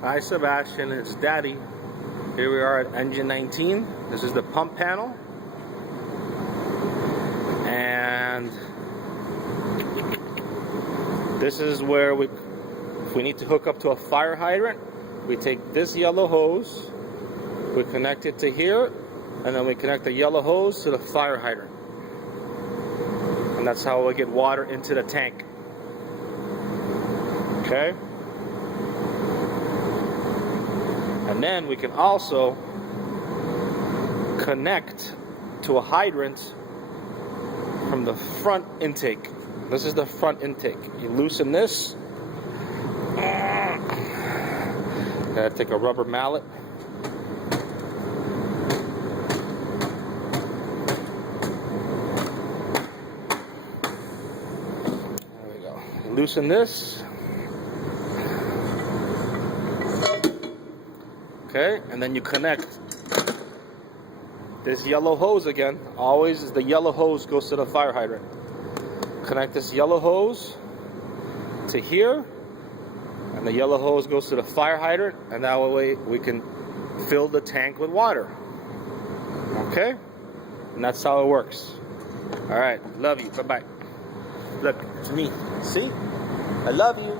Hi Sebastian, it's Daddy. Here we are at engine 19. This is the pump panel. And this is where if we need to hook up to a fire hydrant, we take this yellow hose, we connect it to here, and then we connect the yellow hose to the fire hydrant. And that's how we get water into the tank. Okay? And then we can also connect to a hydrant from the front intake. This is the front intake. You loosen this. Gotta take a rubber mallet. There we go. Loosen this. Okay, and then you connect this yellow hose again. Always the yellow hose goes to the fire hydrant. Connect this yellow hose to here, and the yellow hose goes to the fire hydrant, and that way we can fill the tank with water. Okay? And that's how it works. Alright, love you. Bye-bye. Look, it's me. See? I love you.